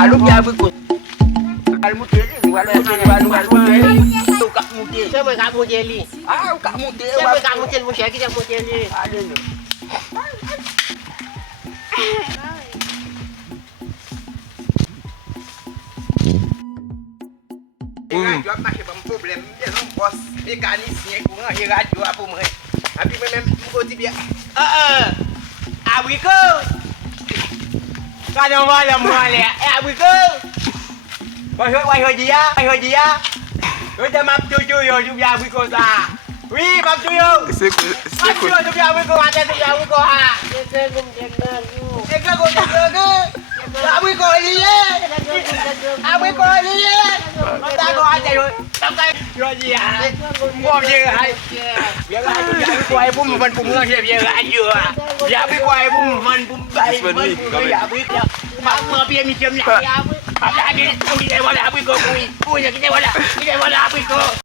Alu biar berikut. Kalau mungkin tu kat mungkin. Siapa kamu jeli? Kat mungkin. Siapa kamu jeli? Mesti lagi kamu jeli. Ada tu. Radio masih problem dia non bos mekanisnya ku ngah radio apa meh. Tapi memang go tibia. Abi ko. Kadang malam male. Abi ko. Wahai dia. Udah map tuju yo juga abi ko sa. Wi map tuju. Map tuju juga abi ko ada juga abi ko ha. Jaga go. Abi ko liye. Abi ko liye. Mata ko aja yo. Sampai yo dia. Ngom je hai. Biar aku dia aku ai pun man pun ngah biar aja. Dia abi ko ai pun man pun bai. Ya abi ko. Mak biar mi jam ya abi. Ada lagi tu dia wala abi ko kui. Punya kita wala abi ko.